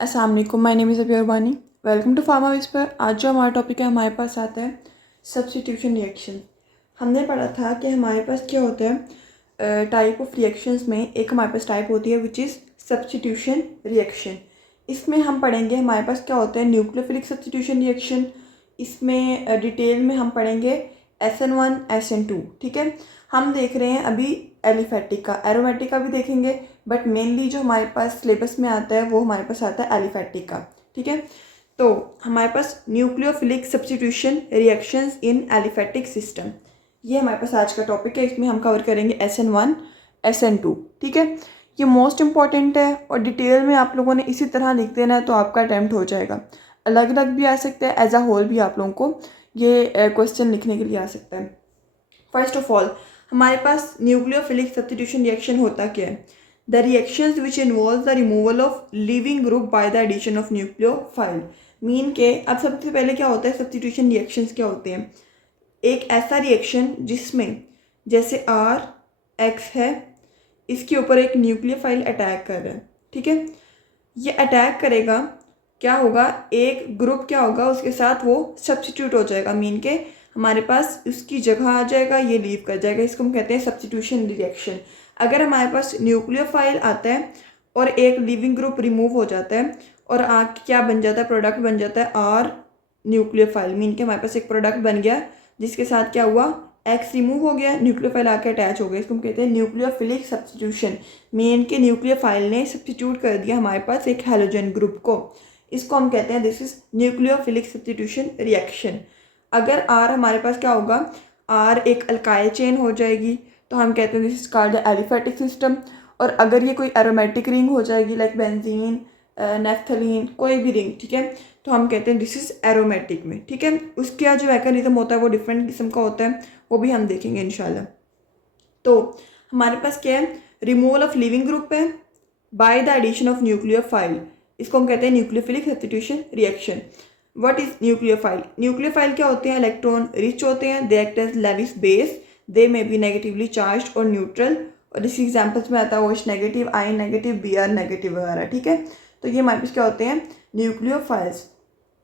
अस्सलाम वालेकुम, my name is Abiya Urbani. Welcome to Pharma Whisper. आज जो हमारा टॉपिक है हमारे पास आता है सब्स्टिट्यूशन रिएक्शन। हमने पढ़ा था कि हमारे पास क्या होता है टाइप ऑफ रिएक्शंस में एक हमारे पास टाइप होती है विच इज़ सब्स्टिट्यूशन रिएक्शन। इसमें हम पढ़ेंगे हमारे पास क्या होता है न्यूक्लियोफिलिक सब्स्टिट्यूशन रिएक्शन। इसमें डिटेल में हम पढ़ेंगे SN1 SN2। ठीक है, हम देख रहे हैं अभी एलिफेटिक का, एरोमेटिक का भी देखेंगे, बट मेनली जो हमारे पास सिलेबस में आता है वो हमारे पास आता है एलिफेटिक का। ठीक है, तो हमारे पास nucleophilic substitution reactions in aliphatic system, ये हमारे पास आज का टॉपिक है। इसमें हम कवर करेंगे SN1 SN2। ठीक है, ये मोस्ट इंपॉर्टेंट है और डिटेल में आप लोगों ने इसी तरह लिख देना है तो आपका अटैम्प्ट हो जाएगा। अलग अलग भी आ सकता है, एज अ होल भी आप लोगों को ये क्वेश्चन लिखने के लिए आ सकता है। फर्स्ट ऑफ ऑल हमारे पास न्यूक्लियोफिलिक सब्स्टिट्यूशन रिएक्शन होता क्या है? The reactions which involve the removal of leaving group by the addition of nucleophile. Mean के अब सबसे पहले क्या होता है, सब्स्टिट्यूशन रिएक्शंस क्या होते हैं? एक ऐसा रिएक्शन जिसमें जैसे RX है, इसके ऊपर एक न्यूक्लियोफाइल अटैक कर रहा है। ठीक है, ये अटैक करेगा, क्या होगा, एक ग्रुप क्या होगा उसके साथ वो सब्स्टिट्यूट हो जाएगा। मीन के हमारे पास उसकी जगह आ जाएगा, ये लीव कर जाएगा। इसको हम कहते हैं सब्स्टिट्यूशन रिएक्शन। अगर हमारे पास न्यूक्लियोफाइल आता है और एक लिविंग ग्रुप रिमूव हो जाता है और क्या बन जाता है, प्रोडक्ट बन जाता है R न्यूक्लियोफाइल। मीन के हमारे पास एक प्रोडक्ट बन गया जिसके साथ क्या हुआ, X रिमूव हो गया, न्यूक्लियोफाइल आके अटैच हो गया। इसको हम कहते हैं न्यूक्लियोफिलिक सब्स्टिट्यूशन। मीन के न्यूक्लियोफाइल ने सब्स्टिट्यूट कर दिया हमारे पास एक हैलोजन ग्रुप को। इसको हम कहते हैं this is nucleophilic substitution reaction. अगर R हमारे पास क्या होगा, R एक अल्काइल चेन हो जाएगी तो हम कहते हैं this is called the aliphatic system. और अगर ये कोई एरोमेटिक रिंग हो जाएगी लाइक बेंजीन, नेफ्थलीन, कोई भी रिंग, ठीक है, तो हम कहते हैं दिस इज एरोमेटिक में। ठीक है, उसका जो मैकेनिज्म होता है वो डिफरेंट किस्म का होता है, वो भी हम देखेंगे इंशाल्लाह। तो हमारे पास क्या है, रिमूवल ऑफ लिविंग ग्रुप है by the addition of nucleophile. इसको हम कहते हैं nucleophilic substitution reaction. What is nucleophile? Nucleophile क्या होते हैं, इलेक्ट्रॉन रिच होते हैं, they act as Lewis base, they may be negatively charge और न्यूट्रल। और इसी एग्जाम्पल्स में आता है OH negative, ion negative, Br negative वगैरह। ठीक है, तो ये हमारे पास क्या होते हैं, न्यूक्लियोफाइल्स।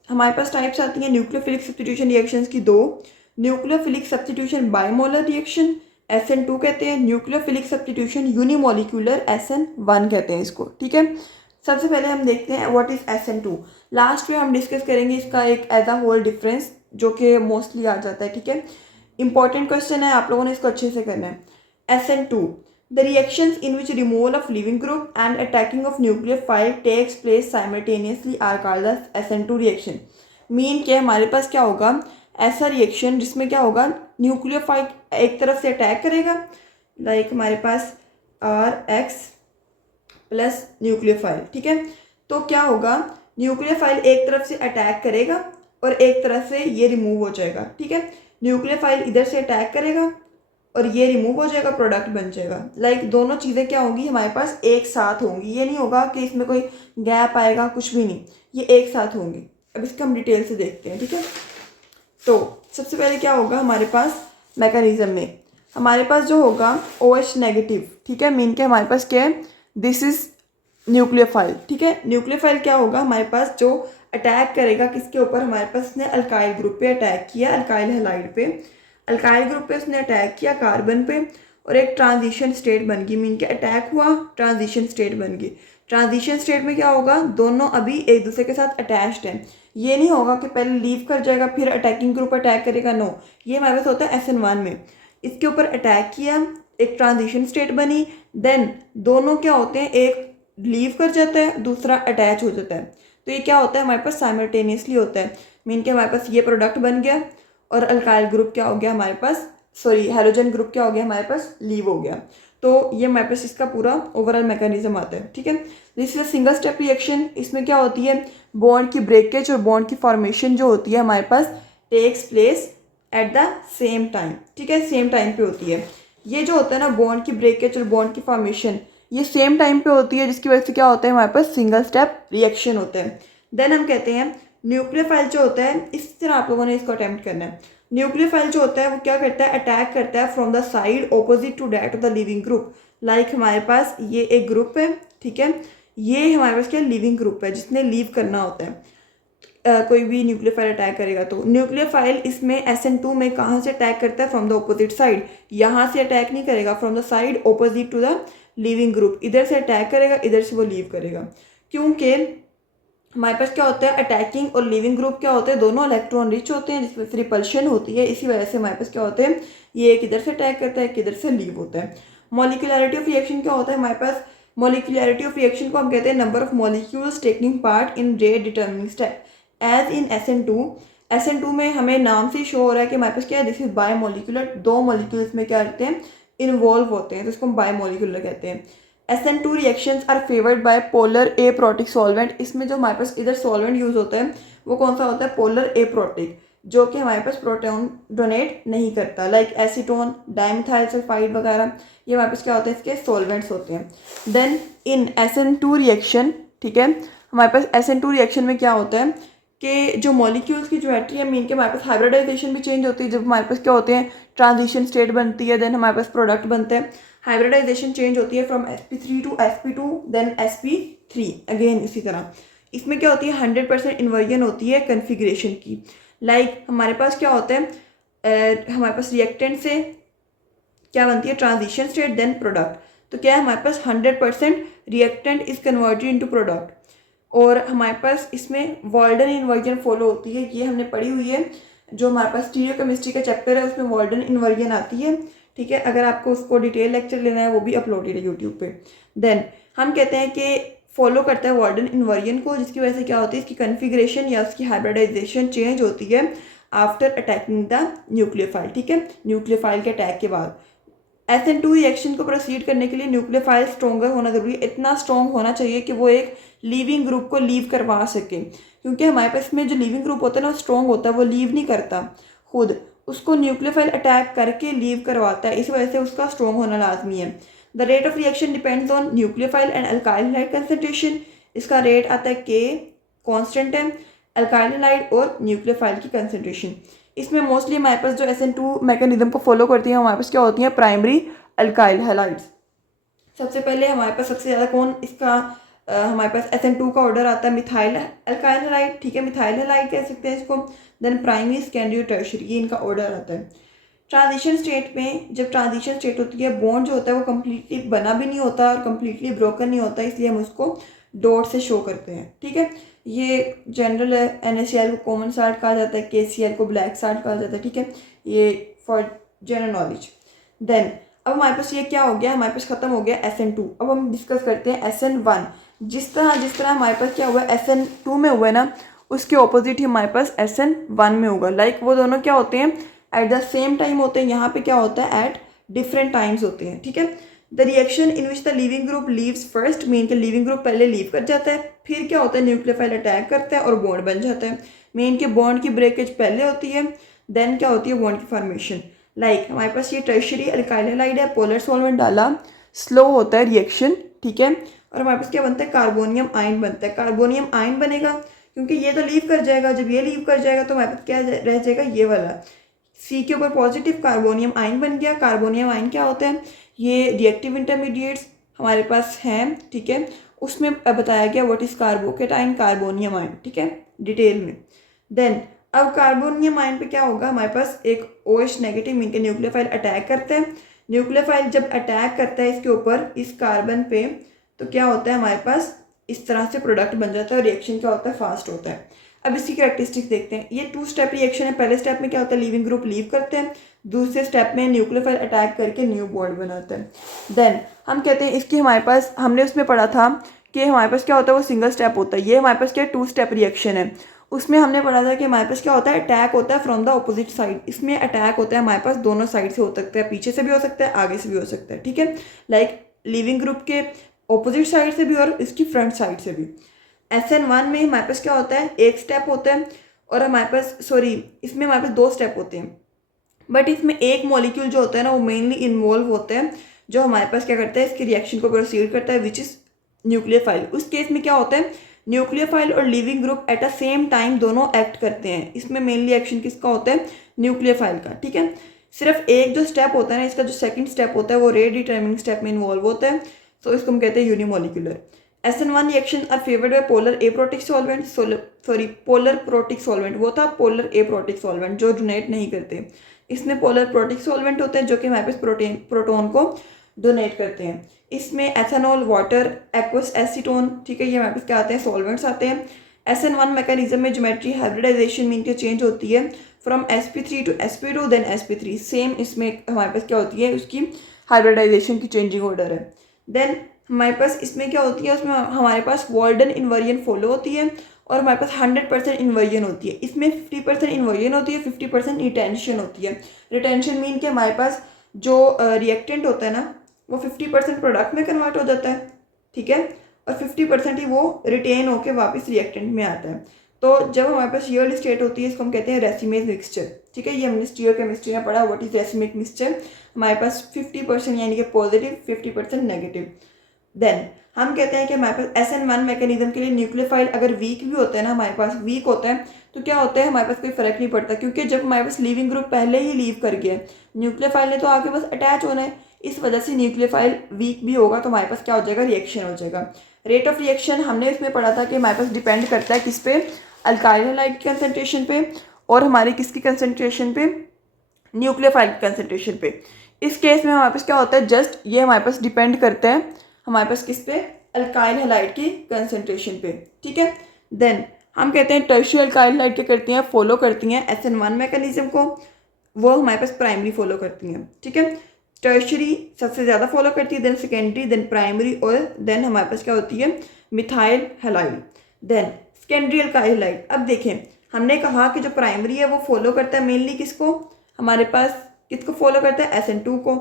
हमारे पास टाइप्स आती हैं न्यूक्लियोफिलिक सब्स्टिट्यूशन रिएक्शंस की दो। न्यूक्लियोफिलिक सब्स्टिट्यूशन बायमोलर रिएक्शन SN2 कहते हैं, न्यूक्लियोफिलिक सब्स्टिट्यूशन यूनिमोलिक्यूलर SN1 कहते हैं इसको। ठीक है, सबसे पहले हम देखते हैं व्हाट इज SN2। लास्ट में हम डिस्कस करेंगे इसका एक एज अ होल डिफरेंस जो कि मोस्टली आ जाता है। ठीक है, इंपॉर्टेंट क्वेश्चन है, आप लोगों ने इसको अच्छे से करना है। SN2, the reactions in which removal of leaving group and attacking of nucleophile takes place simultaneously are called the SN2 reaction. Mean के हमारे पास क्या होगा, ऐसा रिएक्शन जिसमें क्या होगा, न्यूक्लियोफाइल एक तरफ से अटैक करेगा, लाइक हमारे पास RX प्लस न्यूक्लियोफाइल। ठीक है, तो क्या होगा, न्यूक्लियोफाइल एक तरफ से अटैक करेगा और एक तरफ से ये रिमूव हो जाएगा। ठीक है, न्यूक्लियोफाइल इधर से अटैक करेगा और ये रिमूव हो जाएगा, प्रोडक्ट बन जाएगा। लाइक दोनों चीज़ें क्या होंगी हमारे पास एक साथ होंगी, ये नहीं होगा कि इसमें कोई गैप आएगा, कुछ भी नहीं, ये एक साथ होंगी। अब इसका हम डिटेल से देखते हैं। ठीक है, तो सबसे पहले क्या होगा हमारे पास मैकेनिज्म में, हमारे पास जो होगा OH नेगेटिव। ठीक है, मीन के हमारे पास क्या है, दिस इज न्यूक्लियोफाइल। ठीक है, न्यूक्लियोफाइल क्या होगा हमारे पास, जो अटैक करेगा किसके ऊपर, हमारे पास उसने अल्काइल ग्रुप पे अटैक किया, अल्काइल हैलाइड पे, अल्काइल ग्रुप पे उसने अटैक किया कार्बन पे और एक ट्रांजिशन स्टेट बन गई। मीन के अटैक हुआ, ट्रांजिशन स्टेट बन गई। ट्रांजिशन स्टेट में क्या होगा, दोनों अभी एक दूसरे के साथ अटैच्ड हैं। ये नहीं होगा कि पहले लीव कर जाएगा फिर अटैकिंग ग्रुप अटैक करेगा, नो, ये हमारे पास होता है SN1 में। इसके ऊपर अटैक किया, एक ट्रांजिशन स्टेट बनी, देन दोनों क्या होते हैं, एक लीव कर जाता है, दूसरा अटैच हो जाता है। तो ये क्या होता है हमारे पास साइमल्टेनियसली होता है। मीन के हमारे पास ये प्रोडक्ट बन गया और अल्काइल ग्रुप क्या हो गया हमारे पास, सॉरी हैलोजन ग्रुप क्या हो गया हमारे पास, लीव हो गया। तो ये हमारे पास इसका पूरा ओवरऑल मैकेनिज्म आता है। ठीक है, this is a single step reaction. इसमें क्या होती है, बॉन्ड की ब्रेकेज और बॉन्ड की फॉर्मेशन जो होती है हमारे पास takes place at the same time. ठीक है, सेम टाइम पे होती है। ये जो होता है ना बॉन्ड की ब्रेकेज और बॉन्ड की फॉर्मेशन, ये सेम टाइम पे होती है, जिसकी वजह से क्या होता है हमारे पास सिंगल स्टेप रिएक्शन होता है। देन हम कहते हैं न्यूक्लियोफाइल जो होता है, इस तरह आप लोगों ने इसको अटेम्प्ट करना है। न्यूक्लियोफाइल जो होता है वो क्या करता है, अटैक करता है from the side opposite to that of the leaving group. Like हमारे पास ये एक ग्रुप है, ठीक है, ये हमारे पास क्या लिविंग ग्रुप है जिसने लीव करना होता है। कोई भी न्यूक्लियोफाइल अटैक करेगा तो न्यूक्लियोफाइल इसमें SN2 में कहाँ से अटैक करता है, फ्रॉम द ऑपोजिट साइड। यहाँ से अटैक नहीं करेगा, from the side opposite to the leaving group, इधर से अटैक करेगा, इधर से वो लीव करेगा। क्योंकि हमारे पास क्या होता है, अटैकिंग और लिविंग ग्रुप क्या होते हैं, दोनों इलेक्ट्रॉन रिच होते हैं जिसमें रिपल्शन होती है। इसी वजह से हमारे पास क्या होते हैं, ये एक इधर से अटैक करता है, एक इधर से लीव होता है। मॉलिक्यूलरिटी ऑफ रिएक्शन क्या होता है हमारे पास, मॉलिक्यूलरिटी ऑफ रिएक्शन को हम कहते हैं number of molecules taking part in rate determining step. As in SN2 में हमें नाम से शो हो रहा है कि हमारे पास क्या है, दिस इज बाय मॉलिक्यूलर, दो मॉलिक्यूल्स में क्या रहते हैं, इन्वॉल्व होते हैं, तो इसको हम बाय मॉलिक्यूलर कहते हैं। SN2 reactions are favoured by polar aprotic solvent. इसमें जो हमारे पास इधर सॉल्वेंट यूज होता है वो कौन सा होता है, पोलर एप्रोटिक, जो कि हमारे पास प्रोटॉन डोनेट नहीं करता, लाइक एसीटोन, डाइमिथाइल सल्फाइड वगैरह, ये हमारे पास क्या होते हैं, इसके सॉल्वेंट्स होते हैं। देन इन SN2 रिएक्शन, ठीक है, हमारे पास SN2 रिएक्शन में क्या होता है कि जो मॉलिक्यूल्स की ज्योमेट्री है मीन के हमारे पास हाइब्रिडाइजेशन भी चेंज होती है। जब हमारे पास क्या होते हैं, ट्रांजिशन स्टेट बनती है, देन हमारे पास प्रोडक्ट बनते हैं। हाइब्रिडाइजेशन चेंज होती है from sp3 to sp2 then sp3 again. इसी तरह इसमें क्या होती है, 100% इन्वर्जन होती है कन्फिग्रेशन की। लाइक हमारे पास क्या होता है, हमारे पास रिएक्टेंट से क्या बनती है, ट्रांजिशन स्टेट देन प्रोडक्ट। तो क्या है, हमारे पास 100% reactant is converted into product. और हमारे पास इसमें वॉल्डन इन्वर्जन फॉलो होती है, ये हमने पढ़ी हुई है, जो हमारे पास स्टीरियोकेमिस्ट्री का चैप्टर है उसमें वॉल्डन इन्वर्जन आती है, ठीक है। अगर आपको उसको डिटेल लेक्चर लेना है वो भी अपलोडेड है यूट्यूब पे। देन हम कहते हैं कि फॉलो करता है वॉल्डन इन्वर्जन को, जिसकी वजह से क्या होती है, इसकी कन्फिग्रेशन या उसकी हाइब्रिडाइजेशन चेंज होती है आफ्टर अटैकिंग द न्यूक्लियोफाइल, ठीक है, न्यूक्लियोफाइल के अटैक के बाद। SN2 रिएक्शन को प्रोसीड करने के लिए न्यूक्लियोफाइल स्ट्रॉन्गर होना जरूरी है, इतना स्ट्रॉन्ग होना चाहिए कि वो एक लीविंग ग्रुप को लीव करवा सके। क्योंकि हमारे पास में जो लीविंग ग्रुप होता है ना वो स्ट्रॉन्ग होता है, वो लीव नहीं करता खुद, उसको न्यूक्लियोफाइल अटैक करके लीव करवाता है, इस वजह से उसका स्ट्रॉन्ग होना लाजमी है। The rate of reaction depends on nucleophile and alkyl halide concentration. इसका रेट आता है K कॉन्स्टेंट है, अल्काइल हैलाइड और न्यूक्लियोफाइल की कंसनट्रेशन। इसमें मोस्टली हमारे पास जो SN2 मैकेनिज्म को फॉलो करती है हमारे पास क्या होती हैं, प्राइमरी अल्काइल हैलाइड्स। सबसे पहले हमारे पास सबसे ज़्यादा कौन इसका हमारे पास SN2 का ऑर्डर आता है, मिथाइल अल्काइल हैलाइड, ठीक है, मिथाइल हैलाइड कह सकते हैं इसको। देन प्राइमरी, सेकेंडरी, टर्शियरी, ये इनका ऑर्डर आता है। ट्रांजिशन स्टेट में, जब ट्रांजिशन स्टेट होती है, बॉन्ड जो होता है वो कम्प्लीटली बना भी नहीं होता और कम्प्लीटली ब्रोकन नहीं होता, इसलिए हम उसको डॉट से शो करते हैं, ठीक है। ये जनरल है, NaCl को कॉमन साल्ट कहा जाता है, KCl को ब्लैक साल्ट कहा जाता है, ठीक है, ये फॉर जनरल नॉलेज। देन अब हमारे पास ये क्या हो गया, हमारे पास खत्म हो गया SN2। अब हम डिस्कस करते हैं SN1। जिस तरह हमारे पास क्या हुआ है SN2 में हुआ है ना, उसके ऑपोजिट ही हमारे पास SN1 में होगा। लाइक वो दोनों क्या होते हैं, एट द सेम टाइम होते हैं, यहाँ पे क्या होता है, एट डिफरेंट टाइम्स होते हैं, ठीक है। The reaction in which the leaving group leaves first, mean के लिविंग ग्रुप पहले लीव कर जाता है, फिर क्या होता है, न्यूक्लियोफाइल अटैक करता है और बॉन्ड बन जाता है। मीन के बॉन्ड की ब्रेकेज पहले होती है, देन क्या होती है, बॉन्ड की फॉर्मेशन। लाइक हमारे पास ये टर्शियरी अल्काइल हैलाइड है, पोलर सॉल्वेंट डाला, स्लो होता है रिएक्शन, ठीक है, और हमारे पास क्या बनता है, कार्बोनियम आयन बनता है। कार्बोनियम आयन बनेगा क्योंकि ये तो लीव कर जाएगा, जब ये लीव कर जाएगा तो हमारे पास क्या रह जाएगा, ये वाला C के ऊपर पॉजिटिव कार्बोनियम आयन बन गया। कार्बोनियम आयन क्या होता है, ये रिएक्टिव इंटरमीडिएट्स हमारे पास हैं, ठीक है, उसमें बताया गया what is carbocation, carbonium ion, ठीक है, डिटेल में। देन अब कार्बोनियम आयन पे क्या होगा, हमारे पास एक OH नेगेटिव मीन के न्यूक्लियोफाइल अटैक करता है। न्यूक्लियोफाइल जब अटैक करता है इसके ऊपर, इस कार्बन पे, तो क्या होता है, हमारे पास इस तरह से प्रोडक्ट बन जाता है और रिएक्शन क्या होता है, फास्ट होता है। अब इसकी कैरेक्टरिस्टिक्स देखते हैं। ये 2 स्टेप रिएक्शन है। पहले स्टेप में क्या होता है, लिविंग ग्रुप लीव करते हैं, दूसरे स्टेप में न्यूक्लियोफाइल अटैक करके न्यू बॉन्ड बनाते हैं। देन हम कहते हैं इसकी हमारे पास, हमने उसमें पढ़ा था कि हमारे पास क्या होता है, वो सिंगल स्टेप होता है। ये हमारे पास क्या 2 स्टेप रिएक्शन है। उसमें हमने पढ़ा था कि हमारे पास क्या होता है, अटैक होता है फ्रॉम द ऑपोजिट साइड। इसमें अटैक होता है हमारे पास दोनों साइड से हो सकता है, पीछे से भी हो सकता है, आगे से भी हो सकता है, ठीक है, लाइक लिविंग ग्रुप के ऑपोजिट साइड से भी और इसकी फ्रंट साइड से भी। SN1 में हमारे पास क्या होता है, एक स्टेप होता है, और हमारे पास इसमें हमारे पास 2 स्टेप होते हैं, बट इसमें एक मॉलिक्यूल जो होता है ना वो मेनली इन्वॉल्व होता है, जो हमारे पास क्या करता है, इसकी रिएक्शन को प्रोसीड करता है, विच इज न्यूक्लियोफाइल। उस केस में क्या होता है, न्यूक्लियोफाइल और leaving group at a same time दोनों एक्ट करते हैं। इसमें मेनली एक्शन किसका होता है, न्यूक्लियोफाइल का, ठीक है। सिर्फ एक जो स्टेप होता है ना, इसका जो सेकंड स्टेप होता है वो रेट डिटर्मिनिंग स्टेप में इन्वॉल्व होता है, तो इसको हम कहते हैं unimolecular. SN1 reaction are favoured by polar aprotic solvent, polar protic solvent, वो था पोलर एप्रोटिक सॉल्वेंट जो डोनेट नहीं करते। इसमें पोलर प्रोटिक सॉल्वेंट होते हैं जो कि हमारे पास प्रोटोन को डोनेट करते हैं। इसमें एथेनॉल, वाटर, एक्वस एसीटोन, ठीक है, ये हमारे पास क्या आते हैं, सॉल्वेंट्स आते हैं। SN1 मैकेनिज्म में ज्योमेट्री हाइब्रिडाइजेशन मीन के चेंज होती है from sp3 to sp2 then sp3। Same इसमें हमारे पास क्या होती है, उसकी हाइब्रिडाइजेशन की चेंजिंग ऑर्डर है। देन हमारे पास इसमें क्या होती है, उसमें हमारे पास वॉल्डन इन्वर्जन फॉलो होती है और हमारे पास 100% इन्वर्जन होती है। इसमें 50% इन्वर्जन होती है, 50% रिटेंशन होती है। रिटेंशन मीन के हमारे पास जो रिएक्टेंट होता है ना, वो 50% प्रोडक्ट में कन्वर्ट हो जाता है, ठीक है, और 50% ही वो रिटेन होकर वापस रिएक्टेंट में आता है। तो जब हमारे पास यील्ड स्टेट होती है, इसको हम कहते हैं रेसिमेज मिक्सचर, ठीक है। ये हमने स्टीरियोकेमिस्ट्री में पढ़ा, व्हाट इज रेसिमिक मिक्सचर। हमारे पास 50% यानी कि पॉजिटिव, 50% नेगेटिव। देन हम कहते हैं कि हमारे पास SN1 मैकेनिज्म के लिए न्यूक्लियोफाइल अगर वीक भी होते हैं ना, हमारे पास वीक होता है, तो क्या होता है, हमारे पास कोई फर्क नहीं पड़ता, क्योंकि जब हमारे पास लीविंग ग्रुप पहले ही लीव कर गया है, न्यूक्लियोफाइल ने तो आके बस अटैच होना है। इस वजह से न्यूक्लियोफाइल वीक भी होगा तो हमारे पास क्या हो जाएगा, रिएक्शन हो जाएगा। रेट ऑफ रिएक्शन हमने इसमें पढ़ा था कि हमारे पास डिपेंड करता है किस पे, अल्काइल हैलाइड की कंसनट्रेशन पे और हमारी किसकी कंसनट्रेशन पे, न्यूक्लियोफाइल की कंसनट्रेशन पे। इस केस में हमारे पास क्या होता है, जस्ट ये हमारे पास डिपेंड करता है हमारे पास किस पे, अल्काइल हैलाइड की कंसनट्रेशन पे, ठीक है। देन हम कहते हैं टर्शियरी अल्काइल हैलाइड क्या करती हैं, फॉलो करती हैं SN1 मैकेनिज्म को, वो हमारे पास प्राइमरी फॉलो करती हैं, ठीक है। टर्शियरी सबसे ज़्यादा फॉलो करती है, देन सेकेंडरी, देन प्राइमरी और देन हमारे पास क्या होती है, methyl halide, then secondary alkyl halide. अब देखें, हमने कहा कि जो प्राइमरी है वो फॉलो करता है मेनली किसको, हमारे पास किसको फॉलो करता है, SN2 को,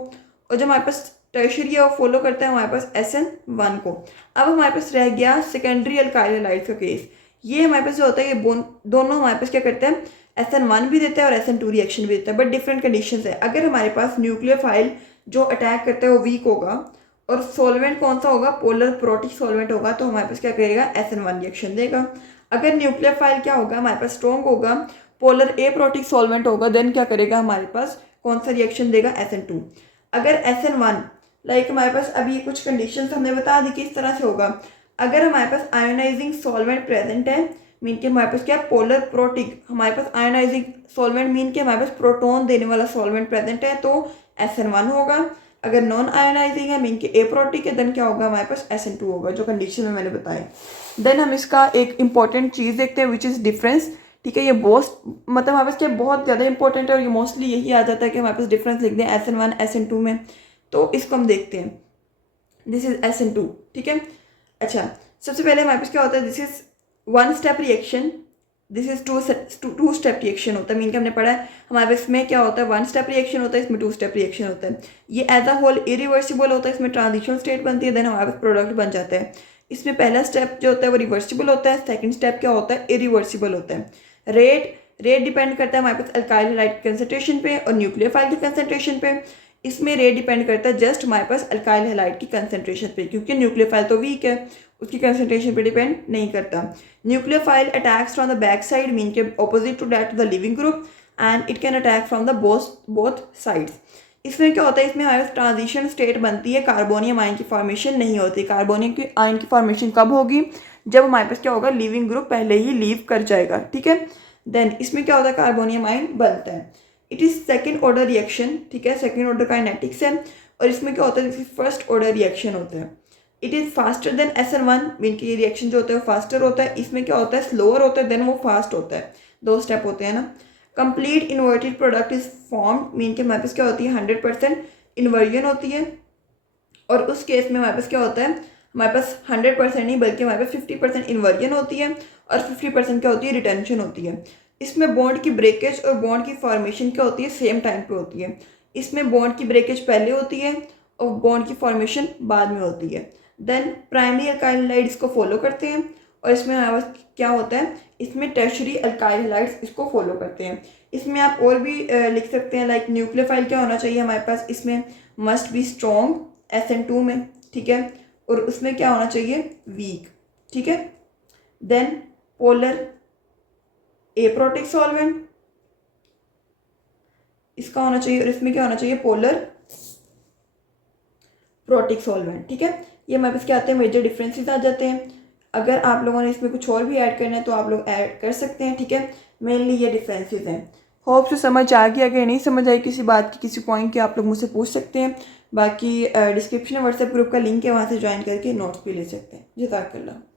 और जो हमारे पास टर्शियरी है वो फॉलो करता है हमारे पास SN1 को। अब हमारे पास रह गया सेकेंडरी अल्काइल हैलाइड्स का केस। ये हमारे पास जो होता है, ये दोनों हमारे पास क्या करते हैं, SN1 भी देता है और SN2 रिएक्शन भी देता है, बट डिफरेंट कंडीशंस है। अगर हमारे पास न्यूक्लियोफाइल जो अटैक करता है वो वीक होगा और सॉल्वेंट कौन सा होगा, पोलर प्रोटिक सॉल्वेंट होगा, तो हमारे पास क्या करेगा, SN1 रिएक्शन देगा। अगर न्यूक्लियोफाइल क्या होगा, हमारे पास स्ट्रॉन्ग होगा, पोलर एप्रोटिक सॉल्वेंट होगा, देन क्या करेगा, हमारे पास कौन सा रिएक्शन देगा, SN2। अगर SN1 लाइक हमारे पास अभी कुछ कंडीशंस हमने बता दी कि इस तरह से होगा। अगर हमारे पास आयोनाइजिंग सॉल्वेंट प्रेजेंट है, मीन के हमारे पास क्या, पोलर प्रोटिक, हमारे पास आयोनाइजिंग सॉल्वेंट मीन के हमारे पास प्रोटॉन देने वाला सॉल्वेंट प्रेजेंट है, तो SN1 होगा। अगर नॉन आयोनाइजिंग है मीन के एप्रोटिक है, देन क्या होगा, हमारे पास SN2 होगा, जो कंडीशन में मैंने बताया। देन हम इसका एक इंपॉर्टेंट चीज़ देखते हैं विच इज़ डिफरेंस, ठीक है। ये बहुत मतलब हमारे पास क्या बहुत ज़्यादा इंपॉर्टेंट है और ये मोस्टली यही आ जाता है कि हमारे पास डिफरेंस लिख दें SN1 SN2 में। तो इसको हम देखते हैं, दिस इज SN2, ठीक है। अच्छा, सबसे पहले हमारे पास क्या होता है, this is one step reaction, this is two step reaction होता है, मीन के हमने पढ़ा है हमारे पास इसमें क्या होता है, वन स्टेप रिएक्शन होता है, इसमें टू स्टेप रिएक्शन होता है। ये एज अ होल इरिवर्सिबल होता है, इसमें ट्रांजिशन स्टेट बनती है, देन हमारे पास प्रोडक्ट बन जाता है। इसमें पहला स्टेप जो होता है वो रिवर्सिबल होता है, सेकंड स्टेप क्या होता है, इरिवर्सिबल होता है। रेट डिपेंड करता है हमारे पास अल्काइल हैलाइड कंसंट्रेशन पे और न्यूक्लियोफाइल की कंसंट्रेशन पे। इसमें रेट डिपेंड करता है जस्ट हमारे पास अल्काइल हैलाइड की कंसंट्रेशन पे, क्योंकि न्यूक्लियोफाइल तो वीक है, उसकी कंसंट्रेशन पे डिपेंड नहीं करता। Nucleophile attacks from the back side mean के opposite to that the leaving group and it can attack from the both sides. इसमें क्या होता है, इसमें हमारे ट्रांजिशन स्टेट बनती है, कार्बोनियम आयन की फॉर्मेशन नहीं होती। कार्बोनियम की आयन की फॉर्मेशन कब होगी, जब हमारे पास क्या होगा, लिविंग ग्रुप पहले ही लीव कर जाएगा, ठीक है। देन इसमें क्या होता है, कार्बोनियम आयन बनता है। It is second order reaction, ठीक है, सेकेंड ऑर्डर काइनेटिक्स है। और इसमें क्या होता है, फर्स्ट ऑर्डर रिएक्शन होता है। It is faster than SN1 mean की ये रिएक्शन जो होता है वो फास्टर होता है। इसमें क्या होता है, स्लोअर होता है, देन वो फास्ट होता है, दो स्टेप होते हैं ना। Complete inverted product is formed mean के हमारे पास क्या होती है, 100% इन्वर्जन होती है। और उस केस में हमारे पास क्या होता है, हमारे पास 100% नहीं बल्कि हमारे पास 50% इन्वर्जन होती है और 50% क्या होती है, रिटेंशन होती है। इसमें बॉन्ड की ब्रेकेज और बॉन्ड की फॉर्मेशन क्या होती है, सेम टाइम पे होती है। इसमें बॉन्ड की ब्रेकेज पहले होती है और बॉन्ड की फॉर्मेशन बाद में होती है। देन प्राइमरी अल्काइल हैलाइड इसको फॉलो करते हैं और इसमें हमारे पास क्या होता है, इसमें टर्शियरी अल्काइल हैलाइड्स इसको फॉलो करते हैं। इसमें आप और भी लिख सकते हैं, लाइक न्यूक्लियोफाइल क्या होना चाहिए हमारे पास, इसमें मस्ट बी स्ट्रॉन्ग SN2 में, ठीक है, और उसमें क्या होना चाहिए, वीक, ठीक है। देन पोलर एप्रोटिक सॉल्वेंट इसका होना चाहिए और इसमें क्या होना चाहिए, पोलर प्रोटिक सॉल्वेंट, ठीक है। ये हमारे पास क्या आते हैं, मेजर डिफरेंसेस आ जाते हैं। अगर आप लोगों ने इसमें कुछ और भी ऐड करना है तो आप लोग ऐड कर सकते हैं, ठीक है। मेनली ये डिफरेंसेस हैं। होप सो समझ आ गया। अगर नहीं समझ आई किसी बात की, किसी पॉइंट की, आप लोग मुझसे पूछ सकते हैं। बाकी डिस्क्रिप्शन में व्हाट्सएप ग्रुप का लिंक है, वहाँ से ज्वाइन करके नोट्स भी ले सकते हैं। जज़ाकल्लाह।